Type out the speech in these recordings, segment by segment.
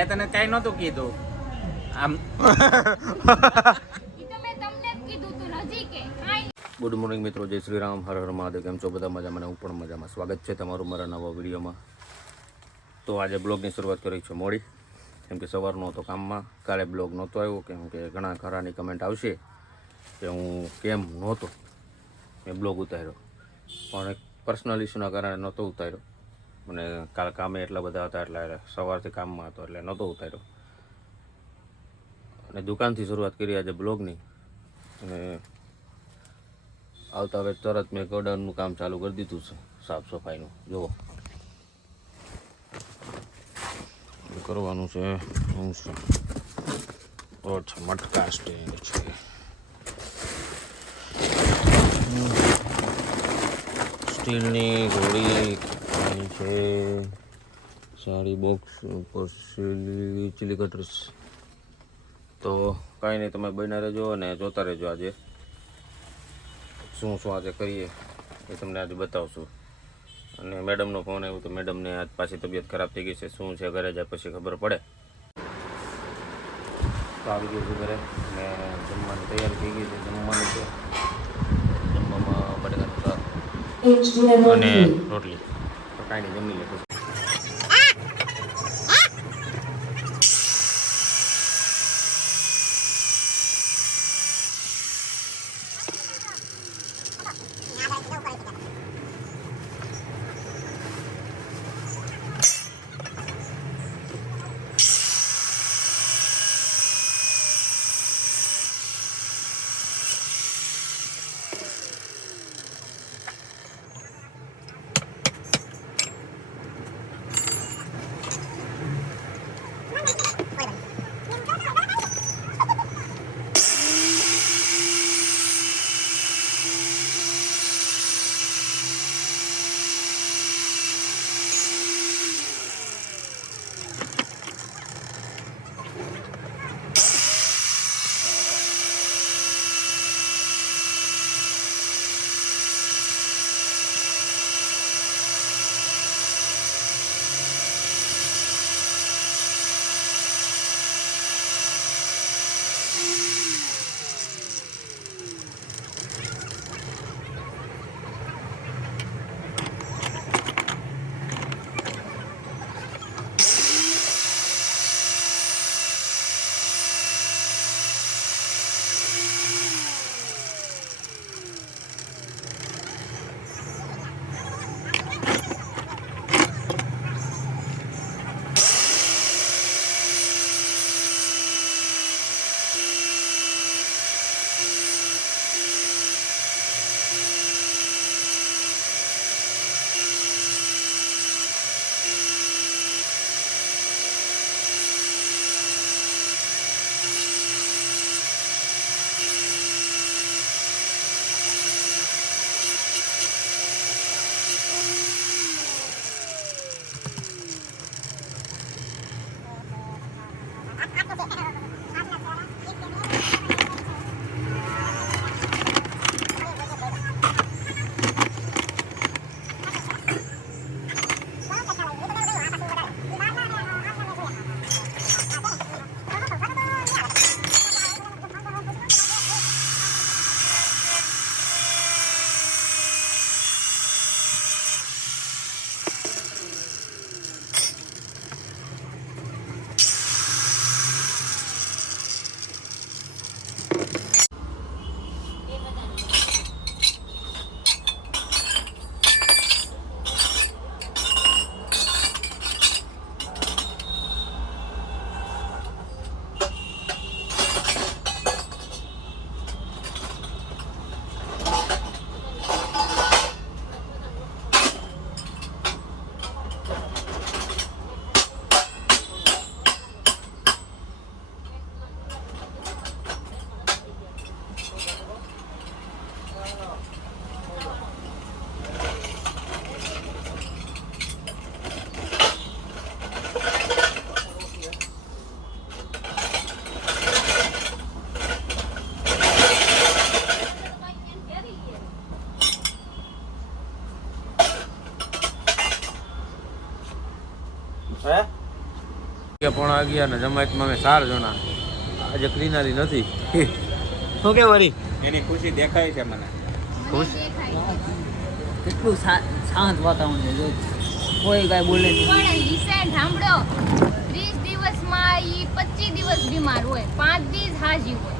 મેં તને કઈ નહોતું કીધું આમ. ગુડ મોર્નિંગ મિત્રો, જય શ્રી રામ, હર હર મહાદેવ. કેમ છો બધા? મજામાં? હું પણ મજામાં. સ્વાગત છે તમારું મારા નવા વિડીયોમાં. તો આજે બ્લોગની શરૂઆત કરી છે મોડી, કેમ કે સવારનો હતો કામમાં. કાલે બ્લોગ નહોતો આવ્યો કેમ કે ઘણા ખરાની કમેન્ટ આવશે કે હું કેમ નહોતો મેં બ્લોગ ઉતાર્યો, પણ એક પર્સનલ ઇસ્યુના કારણે નહોતો ઉતાર્યો. અને કાલ કામે એટલા બધા હતા એટલે સવારથી કામમાં હતો એટલે નહોતો ઉતાર્યો. અને દુકાનથી શરૂઆત કરી આજે બ્લોગની. અને આવતા હવે તરત મેં ગોડાઉનનું કામ ચાલુ કરી દીધું છે, સાફ સફાઈનું. જુઓ કરવાનું છે. શું છે? ઓછ મટકા સ્ટેન્ડ છે, સ્ટીલની ગોળી છે, સારી બોક્સ ઉપર ચીલી કટર્સ. તો કાંઈ નહીં, તમે બન્યા રહેજો અને જોતા રહેજો. આજે શું આજે કરીએ એ તમને આજે બતાવશું. અને મેડમનો ફોન આવ્યો તો મેડમને આજ પાછી તબિયત ખરાબ થઈ ગઈ છે. શું છે ઘરે જાય પછી ખબર પડે. તો આવી ગયું છું ઘરે અને જમવાની તૈયારી થઈ ગઈ છે. જમવાનું છે, જમવામાં બટેકાનું શાક અને રોટલી. તો કાંઈ નહીં, જમી લે પછી. 11 ને જમાયતમાં અમે 4 જણા. આજે ક્લીનરી નથી. શું કે વરી એની ખુશી દેખાય છે મને. ખુશ કેટલું શાંત વાતાવરણ છે, જો કોઈ કાંઈ બોલે નહીં. પણ રિસેન્ટ સાંભળો, 30 દિવસમાં ઈ 25 દિવસ બીમાર હોય, 5 દિવસ હાજી હોય.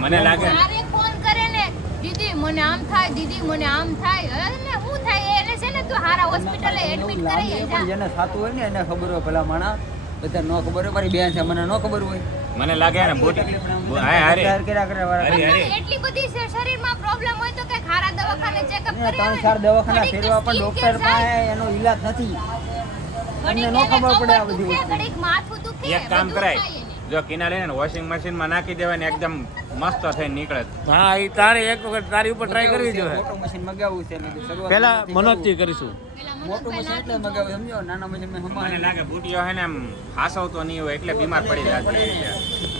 મને લાગે ત્યારે ફોન કરે ને, દીદી મને આમ થાય, દીદી મને આમ થાય. અને શું થાય એને છે ને તું હારા હોસ્પિટલે એડમિટ કરાઈ જા. જેને થતું હોય ને એને ખબર હોય, ભલા માણા બધા ન ખબર હોય. મારી બેન છે, મને ન ખબર હોય. મને લાગે ને એટલી બધી શરીરમાં પ્રોબ્લેમ હોય તો કે ખારા દવાખાને ચેકઅપ કરી 3-4 દવાખાના ફેરવા પણ ડોક્ટર પાસે એનો ઈલાજ નથી. અમને ન ખબર પડે આ બધી વસ્તુ. ઘડીક માથું દુખે. એક કામ કરાય, જો કિના લઈને વોશિંગ મશીન માં નાખી દેવાય ને એકદમ મસ્ત થઈને નીકળે. હા એ તારે એક વખત તારી ઉપર ટ્રાય કરવી જોઈએ. મોટું મશીન મગાવવું છે મેં કીધું શરૂઆત પહેલા મનોજથી કરીશું. મોટું મશીન એટલે મગાવ્યું, સમજો. નાના મશીન મેં મને લાગે બુટીઓ હે ને એમ હાસવતો નહીં હોય એટલે બીમાર પડી જાય.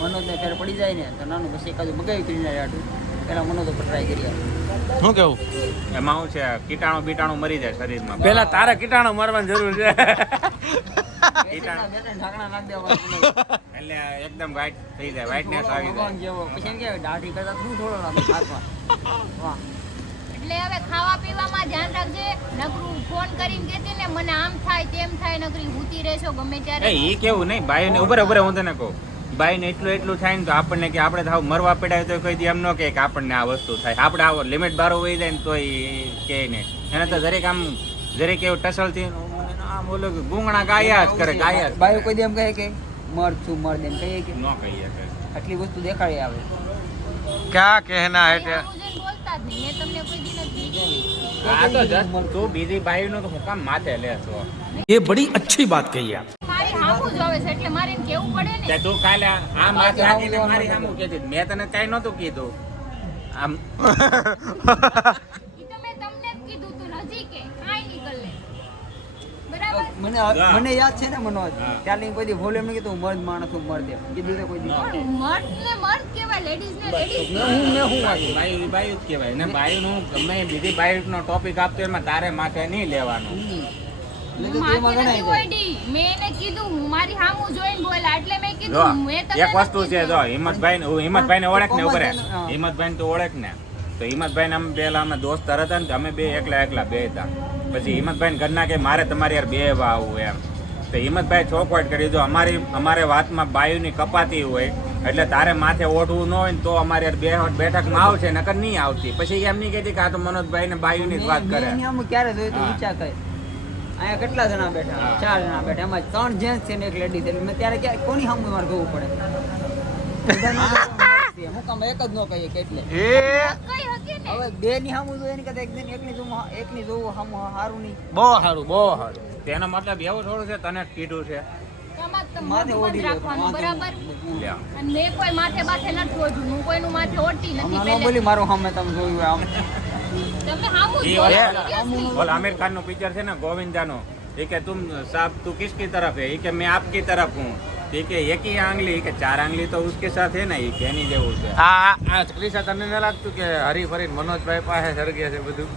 મનોજને ફેર પડી જાય ને તો નાનું પછી એકાદું મગાવી ક્લીનર આટું પેલા મનોજ ઉપર ટ્રાય કરી શું કેવું એમાં શું છે, કીટાણુ બીટાણુ મરી જાય શરીરમાં. પેલા તારે કીટાણુ મારવાની જરૂર છે. ઢાંકણા નાખ દેવા એટલે એકદમ વ્હાઈટ થઈ જાય, વ્હાઈટનેસ આવી જાય. જેવો પછી એમ કે દાઢી કરતા શું થોડો લાગે હાથમાં. વાહ. એટલે હવે ખાવા પીવામાં ધ્યાન રાખજે. નકરું ફોન કરીને કહેતી ને મને આમ થાય તેમ થાય, નકરી હુતી રહેશો ગમે ત્યારે. એ કેવું નહીં, બાયુને ઉભરે હું તને કહું, બાયુને એટલું થાય ને તો આપણને કે આપણે તો મરવા પડ્યા તો કોઈ દી એમ ન કે આપણને આ વસ્તુ થાય. આપણે આવો લિમિટ બારો વહી જાય ને તોય કે નહીં. એને તો જરીક એવું ટસલ થી આમ ઓલું ગુંગણા ગાયા જ કરે, ગાયા જ. બાયો કોઈ દી એમ કહે કે મર છું મર દે કહીએ કે ન કહીએ આટલી વસ્તુ દેખાડી આવે. ક્યાં કહેના હે આવું જઈને બોલતા જ નહીં. મેં તમને કોઈ દી નથી કીધું. આ તો જસ્ટ તું બીજી બાયુનું તો હું કામ માથે લે છો. ये बड़ी अच्छी बात कही आप. મારી હામું જ આવે છે એટલે મારે એને કહેવું પડે ને. તે તું કાલે આ માથે આવીને મારી સામું કહેતી, મેં તને કાંઈ નહોતું કીધું. આમ ઈ તો મેં તમને જ કીધું તું નજી કે કાંઈ નહીં કર લે. બરાબર? મને યાદ છે ને મનોજ, ત્યારે કોઈ દી વોલ્યુમ નહીં કીધું મર્દ માણસ હું મર દે કીધું તો કોઈ દી. પણ મર્દ ને મર્દ કહેવાય, લેડીઝ ને લેડીઝ. મેં હું વાંચું. બાયુ જ કહેવાય ને. બાયુનું ગમે બીજી બાયુનો ટોપિક આપતો એમાં તારે માથે નહીં લેવાનું. માથે નથી ઓયડી. મેં એને કીધું મારી હામું જોઈને બોલા એટલે મેં જો કીધું મેં તમને એક વસ્તુ છે, જો હિંમતભાઈ ને ઓળખ ને ઉપર હિંમતભાઈ તો ઓળખ ને. તો હિંમતભાઈ ને અમે પેલા અમે દોસ્તાર હતા ને તો અમે બે એકલા બે હતા. પછી હિંમતભાઈ ઘરના કે મારે તમારી યાર બે આવું એમ. તો હિંમતભાઈ ચોખવટ કરી, જો અમારે વાતમાં બાયુની કપાતી હોય એટલે તારે માથે ઓઢવું ન હોય ને તો અમારે યાર બેઠકમાં આવશે, નકર નહીં આવતી. પછી એમ નહીં કહેતી કે આ તો મનોજભાઈ ને બાયુની જ વાત કરે. આમ ક્યારે જોયું તો વિચાર કરે. અહીંયા કેટલા જણા બેઠા? 4 જણા બેઠા, એમાં 3 જેન્ટ્સ છે ને એક લેડીઝ. એટલે મેં ત્યારે ક્યાં કોની સામે મારે જોવું પડે? હું કામ એક જ ન કહીએ કે એટલે કઈ હકે ને. હવે બે ની સામું જોઈએ એની કરતા એકની જોવું સામું સારું નહીં. બહુ સારું બહુ સારું. તેનો મતલબ એવું થોડું છે, તને જ કીધું છે. તમારે તો માથે મોઢું ઓઢી બંધ રાખવાનું, બરાબર? અને મેં કોઈ માથે નથી ઓઢ્યું. હું કોઈનું માથે ઓઢતી નથી હમણાં ન બોલી મારું સામે તમે જોયું હોય આમ. તમે હામું એ જોવો, ઓલા seriously. ઓલા આમિર ખાન નું પિક્ચર છે ને ગોવિંદાનો, એ કે તું સાहब तू किसकी तरफ है, ये कि मैं आपकी तरफ हूँ. ये कि एक ही आंगली કે 4 आंगली તો उसके साथ है ना, ये કેની જેવું છે. આ ચકલીસા તને ન લાગતું કે હરી ફરીને મનોજભાઈ પાસે સળગે છે બધું?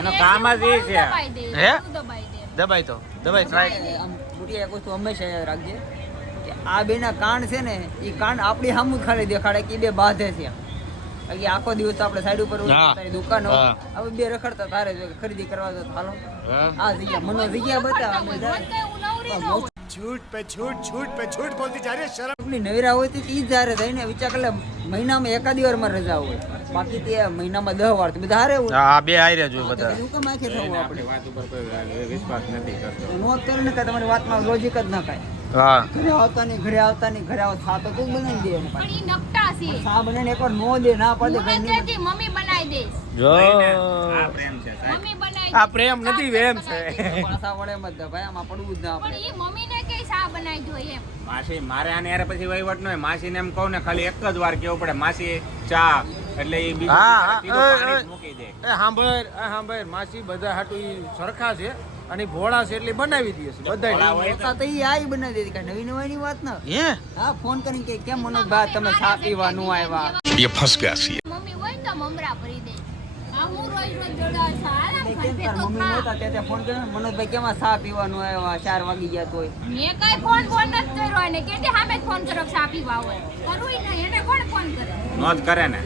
એનો કામ જ એ છે. દબાઈ દે, હે? તું દબાઈ દે. દબાઈ તો દબાઈ ટ્રાય. આમ બુટિયા એક વસ્તુ હંમેશા યાદ રાખજે કે આ બેના કાન છે ને એ કાન આપણી સામું જ ખાલી દેખાડે કે ઈ બે બાંધે છે. બાકી આખો દિવસ આપણે સાઈડ ઉપર હોય, હા. તારી દુકાન હોય, હા. હવે બે રખડતા તારે જો ખરીદી કરવા તો હાલો હા. આ જગ્યા મનો જગ્યા બતાવે અમે મને જાય. કઈ ઉનાવરી ન હોય. झूठ पे झूठ बोलती जा रही है शर्म. આપણી નવીરા હોય તો ઈ જ્યારે થઈને વિચાર કરે મહિનામાં એકાદી વારમાં રજા હોય, બાકી તે મહિનામાં 10 વાર તો બધા હારે હોય. આ બે આઈ રહ્યા જોઈએ બધા. શું કામ આંખે થવું આપણે? આપણી વાત ઉપર કોઈ વિશ્વાસ નથી કરતો. નોંધ કરે ને કે તમારી વાતમાં લોજિક જ ના કાંઈ. હા ઘરે આવતા નહીં ઘરે આવતા તો તું બનાવી દે એને પણ પાછી. ઈ નકટા છે. સા બનાવીને એકવાર નો દે ના પાડે હું ભાઈ એમ નહીં. કહેતી, મમ્મી બનાવી દઈશ. જો આ પ્રેમ છે સાહેબ. મમ્મી બનાવી આ દે. પ્રેમ નથી વેમ છે. પાછા વળે મત દે ભાઈ, આમાં પડવું જ ના પણ આપણે. ઈ મમ્મીને કે શા બનાવી દો એમ. માસી મારે આને યાર પછી વહીવટ ન હોય. માસીને એમ કહું ને ખાલી એક જ વાર કેવું પડે, માસી ચા, એટલે એ બીજું હા, સીધું હા, પાણી જ એ, મૂકી દે. સાંભળ માસી બધા હાટુ ઈ સરખા છે અને ભોળા છે એટલે બનાવી દે છે ભોળા બધા. હોય પોતા તો ઈ આઈ બનાવી દીધી કાંઈ નવી નવાની વાત ના. હે હા ફોન કરીને કે કેમ મનોજભાઈ તમે ચા પીવા નું આવ્યા? ये फंस गया सी. મમ્મી હોય ને તો મમરા ભરી દે. આ હું રોજ રોજ જોડાવ છું. હાલા તે કેમ તાર મમ્મી નહોતા ત્યાં ફોન કર્યો ને, મનોજભાઈ કેમાં ચા પીવાનું આવ્યા 4 વાગી ગયા તોય મેં કઈ ફોન નથી કર્યો એને કે સામે જ ફોન કર્યો ચા પીવા હોય કરવું નહીં એને કોણ ફોન કરે નો જ કરે ને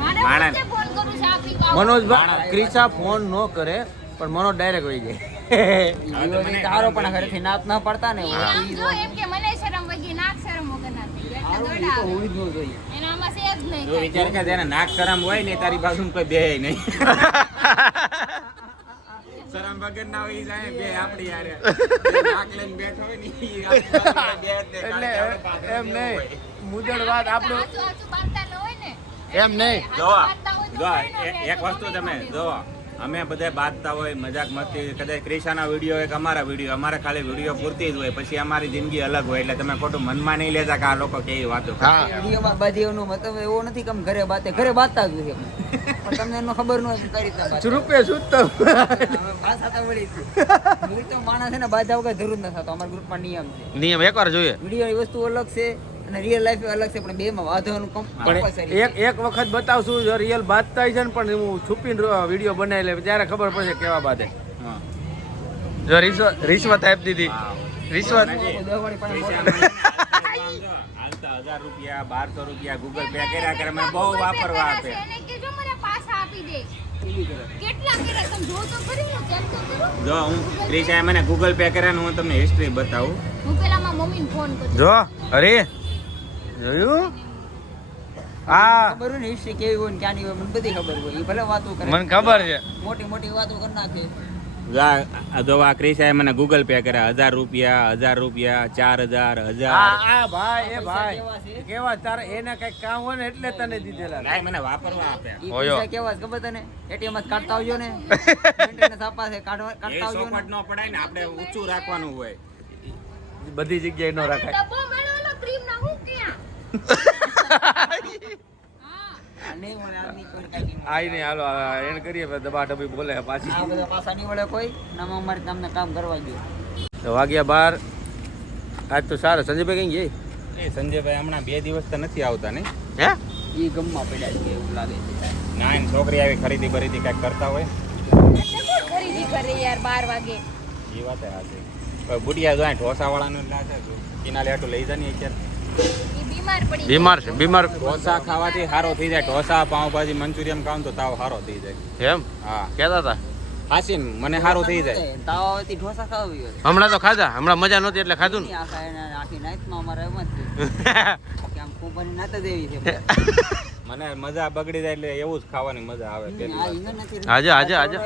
મારે માણસ. પોતે ફોન કરું ચા પીવા હોય. મનોજભાઈ ક્રિશા ફોન ન કરે પણ મનો ડાયરેક્ટ વહી જાય. ઈ તારો પણ ઘરેથી નાત ના પડતા ને ઈ આમ જો એમ કે મને શરમ વગી નાક શરમ વગર ના થઈ એટલે તારું ઈ દોડા તો હોવી જ ન જોઈએ. એનામાં છે જ નહીં તું વિચાર કે જેને નાક શરમ હોય ને તારી બાજુમાં કોઈ બેહે નહીં શરમ વગર ના હોય ઈ જાય બે આપડી યારે નાક લઈને બેઠો હોય ને ઈ આપણી બાજુમાં બે જ ને, એટલે કારણ કે આપણે એમ નહીં મુદડ વાત આપણું આચું આચું બાંધતા ન હોય ને એમ નહીં. જો બાંધતા હોય તો જો કોઈ ન કહે. એક વસ્તુ તમે જો અમે બધા બાંધતા હોય મજાક મસ્તી કદાચ ક્રિશાના વિડીયો એક અમારા વિડીયો અમારે ખાલી વિડીયો પૂરતી જ હોય પછી અમારી જિંદગી અલગ હોય એટલે તમે ખોટું મનમાં નહીં લેતા કે આ લોકો કેવી વાતો કરે હા. છે. વિડીયોમાં બાંધીઓનો મતલબ એવો નથી કે આમ ઘરે બાંધતા જ હોય એમ. પણ તમને એનો ખબર ન હોય કે કઈ રીતના બાંધે. રૂપે સુતતો હવે ભાષા તો વળી છે. મૂળ તો માણસ છે ને બાંધા વગર જરૂર નથી થતો. અમારા ગ્રુપમાં નિયમ છે. નિયમ એકવાર જોઈએ વિડીયોની વસ્તુ અલગ છે અને રિયલ લાઈફ અલગ છે, પણ બેમાં વાંધવાનું પણ compulsory છે. એક વખત બતાવશું જો રિયલ બાતતા છે ને પણ હું છુપીને વિડીયો બનાવી લે ત્યારે ખબર પડશે કેવા બાતે. હા. જો રિશ્વત આપી દીધી હા. રિશ્વત દવાળી પણ હાલતા 1000 રૂપિયા 1200 રૂપિયા ગૂગલ પે કર્યા કરે મને બહુ વાપરવા આપે એને કહેજો મને પાછા આપી દે કેટલા કર્યા તમે જો તો ખરી હું ચેક તો કરું જો હું ક્રિશાએ મને ગૂગલ પે કર્યા ને હું તમને હિસ્ટ્રી બતાવું હું પેલા મારા મમ્મીને ફોન કરું જો અરે જોયું આ ખબર હોય ને history કેવી હોય ને ક્યાંની હોય મને બધી ખબર હોય. ઈ ભલે વાતો કરે, મને ખબર છે મોટી મોટી વાતો કરી નાખે. જો આ ક્રિશાએ મને ગૂગલ પે કર્યા 1000 રૂપિયા 1000 રૂપિયા 4000 1000 આ ભાઈ એ ભાઈ કેવા તારે એને કઈ કામ હોય ને એટલે તને દીધેલા લાય મને વાપરવા આપે ઈ ઓયો. પૈસા કેવા છે ખબર તને? ATM માં કાઢતા આવજો ને maintenance આપા છે, એ કાઢતા આવજો ને. ચોપટ નો પડાય ને આપણે ઊંચું રાખવાનું હોય બધી જગ્યાએ ન રાખાય ડબ્બો મેળવેલો ક્રીમ ના હું ક્યાં આ નહીં મળે, આ નહીં કોઈ કાંઈ નહીં મળે. આઈ નહીં હાલો એને કરીએ પછી દબા ડબી બોલે પાછી આ બધા પાછા નહીં વળે કોઈ. નામાં અમારે તમને કામ કરવા દો. તો વાગ્યા 12 આજ તો સારા સંજયભાઈ કઈ ગઈ એ સંજયભાઈ હમણાં 2 દિવસ તો નથી આવતા ને હે ઈ ગમમાં પડ્યા છે એવું લાગે છે. ના એની છોકરી આવી ખરીદી કઈક કરતા હોય એટલે કોણ ખરીદી કરે યાર 12 વાગે એ વાત હાચી બુડિયા જો ઢોસા વાળાનું લાગે કિના લેટું લઈ જા ને અત્યારે ઈ બીમાર પડી બીમાર છે બીમાર ઢોસા ખાવાથી સારો થઈ જાય ઢોસા પાવભાજી મંચુરિયન ખાવ તો તાવ સારો થઈ જાય એમ હા કેતા હતા હાસીન મને સારું થઈ જાય તાવ આવતી ઢોસા ખાવી હોય. હમણાં તો ખાધા હમણાં મજા નહોતી એટલે ખાધું ને આખા એને આખી નાઈટમાં અમારે એમ જ છે કે આમ કુંભારની નાત જ એવી છે. મને મજા બગડી જાય એટલે એવું જ ખાવાની મજા આવે પેલી આ વાર. ઈંગણ નથી. આજે આજે આજે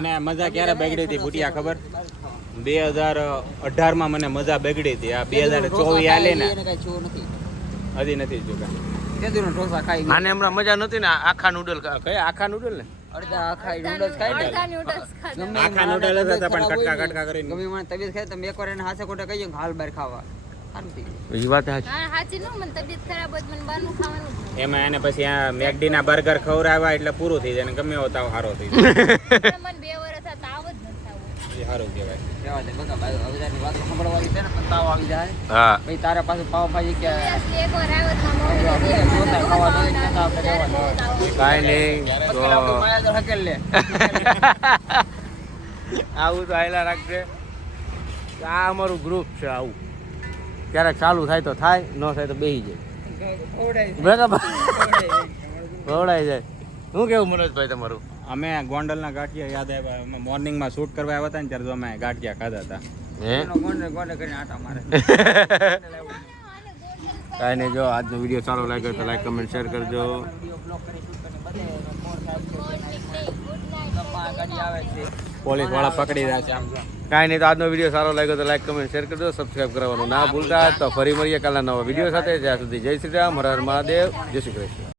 મને મજા ક્યારે બગડી હતી બુટિયા ખબર 2018 માં મને મજા બગડી હતી આ 2024 આલે ને એને કાંઈ જોવું નથી. હજી નથી જોકા તેદુનો ઢોસા ખાઈ આને હમણાં મજા નહોતી ને આખા નૂડલ કયા આખા નૂડલ ને અડધા આખા નૂડલ્સ ખાઈ ને. અડધા નૂડલ્સ ખાધા ગમે આખા એમાં નૂડલ જ હતા પણ તબિયત કટકા ખરાબ કટકા હોય કરીને ને, ગમે મને તબિયત ખાય તમે એકવાર એને હાથે ખોટે કહીએ કે હાલ બહાર ખાવા સારું થઈ જાય. એ વાત સાચી હા સાચી નું મને તબિયત ખરાબ હોય તો મને બહારનું ખાવાનું જ એમાં એને પછી આ મેકડી ના બર્ગર ખવડાવ્યા એટલે પૂરું થઈ જાય ને ગમે એવો તાવ સારો થઈ જાય પણ મને 2 વર્ષ આ તાવ જ નથી આવતો એ સારું કહેવાય રહેવા દે બકા ભાઈ, હવે તારી વાતો સાંભળવાની છે ને પણ તાવ આવી જાય. હા પછી તારા પાસે પાવભાજી કે Seriously, એકવાર આવ્યો તો મારા આપણે મમ્મીને ઢોસા મને ખાવા રોજ જોઈએ, ત્યાં આપણે ત્યારે રહેવાનું. બહુ તાવ આવતો. કાંઈ નહીં તો પેલા આપણું માયાજાળ હકેલ લે. આવું તો આયલા રાખજે આ અમારું ગ્રુપ છે આવું ક્યારેક ચાલુ થાય તો થાય ન થાય તો બેસી જાય બરાબર ભવડાઈ જાય શું કેવું મનોજભાઈ તમારું અમે ગોંડલના ગાંઠિયા યાદ આવ્યા અમે મોર્નિંગમાં શૂટ કરવા આવ્યા હતા ને ત્યારે તો અમે ગાંઠિયા ખાધા હતા હે એનો ગોંડે ગોંડે કરીને આટા મારે. કાંઈ નહીં જો આજનો વિડીયો સારો લાગ્યો તો લાઈક કમેન્ટ શેર કરજો વિડીયો બ્લોક કરી શૂટ કરીને બધે ગપ્પા ગાડી આવે છે. પોલીસ વાળા પકડી રહ્યા છે આમ કાંઈ નહીં તો આજનો વિડીયો સારો લાગ્યો તો લાઈક કમેન્ટ શેર કરજો સબસ્ક્રાઈબ કરવાનું ના ભૂલતા તો ફરી મળીએ કાલના નવા વિડીયો સાથે જ્યાં સુધી જય શ્રી રામ હર હર મહાદેવ જય શ્રી કૃષ્ણ.